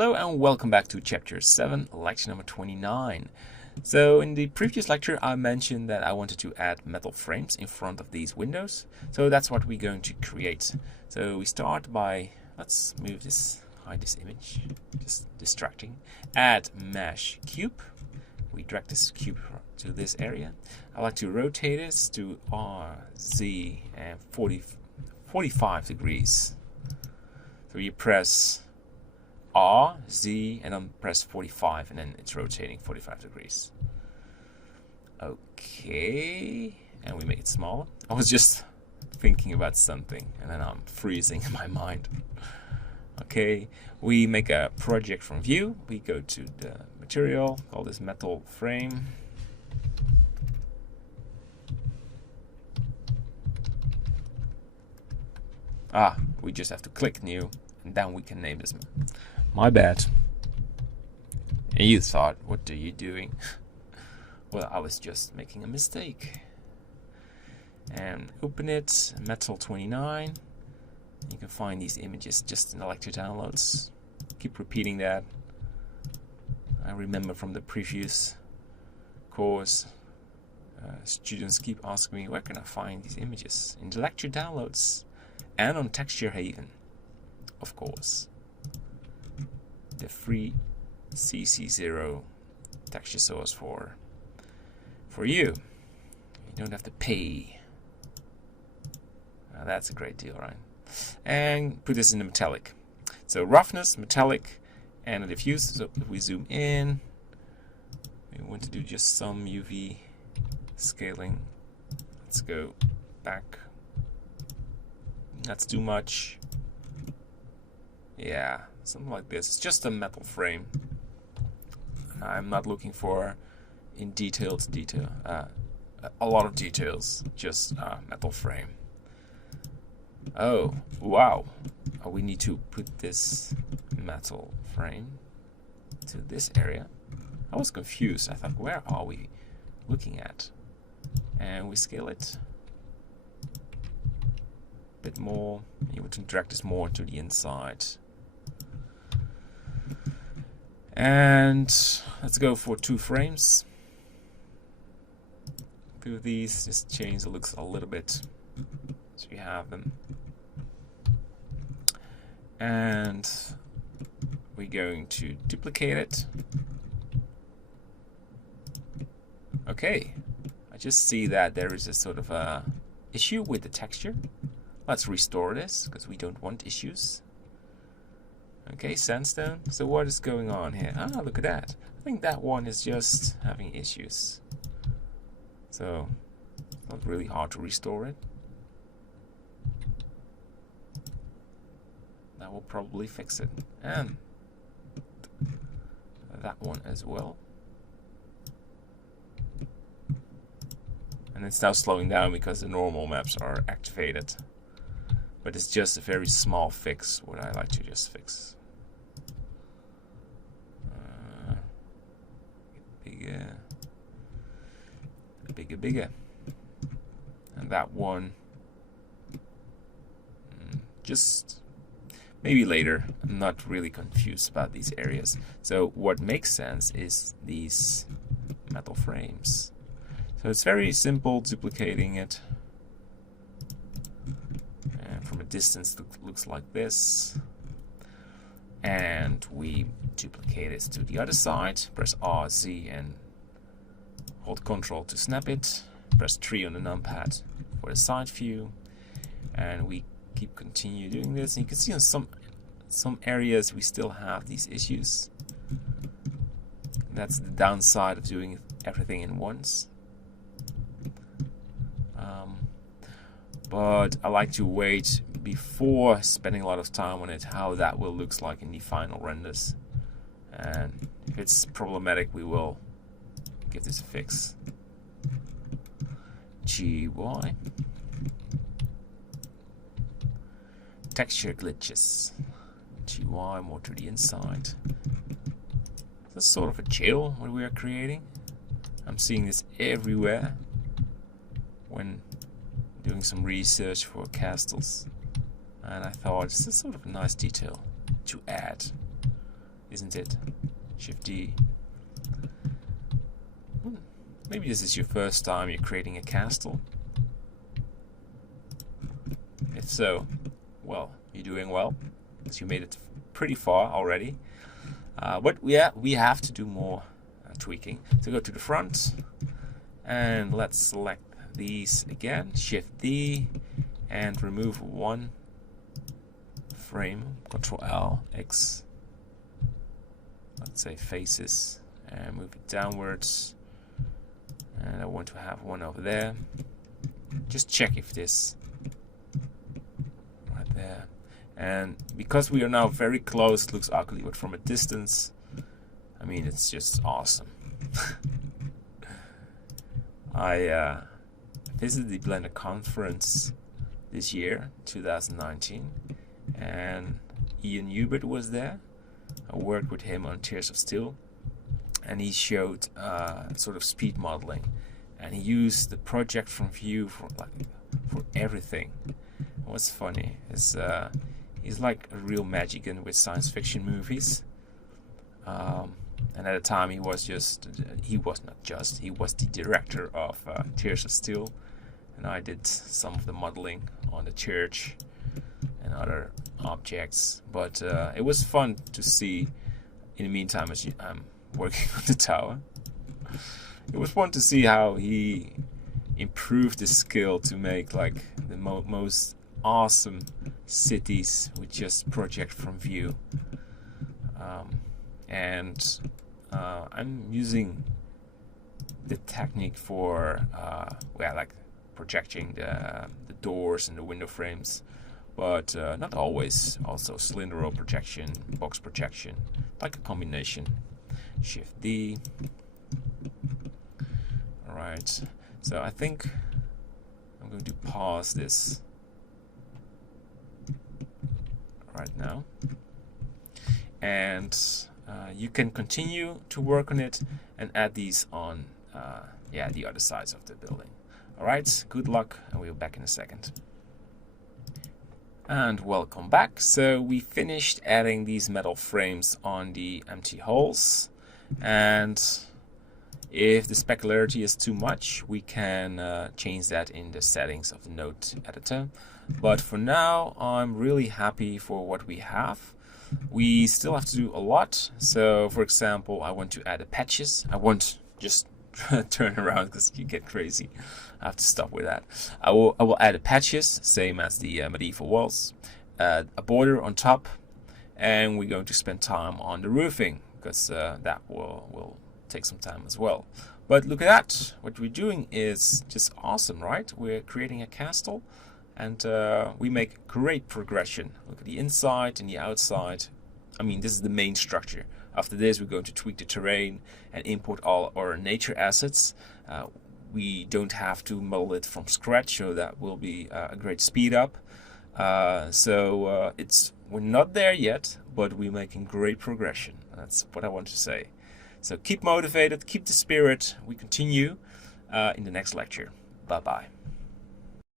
Hello and welcome back to Chapter 7, Lecture number 29. So in the previous lecture I mentioned that I wanted to add metal frames in front of these windows. So that's what we're going to create. So we start by, let's move this, hide this image, just distracting. Add mesh cube. We drag this cube to this area. I like to rotate this to R, Z and 45 degrees. So you press R, Z, and then press 45, and then it's rotating 45 degrees. Okay, and we make it smaller. I was just thinking about something, and then I'm freezing in my mind. Okay, we make a project from view. We go to the material, call this metal frame. We just have to click new, and then we can name this. My bad. And you thought, what are you doing? Well, I was just making a mistake. And open it, Metal 29. You can find these images just in the lecture downloads. Keep repeating that. I remember from the previous course, students keep asking me, where can I find these images? In the lecture downloads and on Texture Haven, of course. The free CC0 texture source for you. You don't have to pay. Now that's a great deal, right? And put this in the metallic. So roughness, metallic, and a diffuse. So if we zoom in, we want to do just some UV scaling. Let's go back. That's too much. Yeah, something like this. It's just a metal frame. I'm not looking for in detail, a lot of details. Just a metal frame. Oh, wow. We need to put this metal frame to this area. I was confused. I thought, where are we looking at? And we scale it a bit more. You want to drag this more to the inside. And let's go for 2 frames. Two of these, just change the looks a little bit so you have them. And we're going to duplicate it. Okay, I just see that there is a sort of a issue with the texture. Let's restore this because we don't want issues. Okay, sandstone. So what is going on here? Look at that. I think that one is just having issues. So, not really hard to restore it. That will probably fix it. And that one as well. And it's now slowing down because the normal maps are activated. But it's just a very small fix, what I like to just fix. Bigger. And that one, just maybe later. I'm not really confused about these areas. So what makes sense is these metal frames. So it's very simple duplicating it. And from a distance it looks like this. And we duplicate it to the other side. Press R, Z, and hold Ctrl to snap it. Press 3 on the numpad for the side view. And we continue doing this. And you can see on some areas we still have these issues. That's the downside of doing everything in once. But I like to wait before spending a lot of time on it, how that will look like in the final renders. And if it's problematic, we will give this a fix. GY. Texture glitches. GY more to the inside. That's sort of a chill what we are creating. I'm seeing this everywhere when doing some research for castles. And I thought it's a sort of a nice detail to add. isn't it? Shift D. Maybe this is your first time you're creating a castle. If so, well, you're doing well, because you made it pretty far already. But yeah, we have to do more tweaking. So go to the front, and let's select these again. Shift D, and remove one frame. Control L, X. Let's say faces, and move it downwards. And I want to have one over there. Just check if this right there. And because we are now very close, it looks ugly, but from a distance, I mean, it's just awesome. I visited the Blender conference this year, 2019, and Ian Hubert was there. I worked with him on Tears of Steel, and he showed sort of speed modeling, and he used the project from view for everything. What's funny is he's like a real magician with science fiction movies, and at the time he was the director of Tears of Steel, and I did some of the modeling on the church and other objects. But it was fun to see. In the meantime, as I'm working on the tower, it was fun to see how he improved his skill to make like the most awesome cities with just project from view. I'm using the technique for like projecting the doors and the window frames, but not always. Also cylinder roll projection, box projection, like a combination. Shift D. Alright, so I think I'm going to pause this right now, and you can continue to work on it and add these on the other sides of the building. Alright, good luck, and we'll be back in a second. And welcome back. So we finished adding these metal frames on the empty holes, and if the specularity is too much, we can change that in the settings of the node editor. But for now, I'm really happy for what we have. We still have to do a lot. So for example, I want to add the patches. I won't just turn around because you get crazy. I have to stop with that. I will add the patches, same as the medieval walls, a border on top, and we're going to spend time on the roofing, because that will take some time as well. But look at that, what we're doing is just awesome, right? We're creating a castle, and we make great progression. Look at the inside and the outside. I mean, this is the main structure. After this, we're going to tweak the terrain and import all our nature assets. We don't have to model it from scratch, so that will be a great speed up. We're not there yet, but we're making great progression. That's what I want to say. So keep motivated, keep the spirit. We continue in the next lecture. Bye-bye.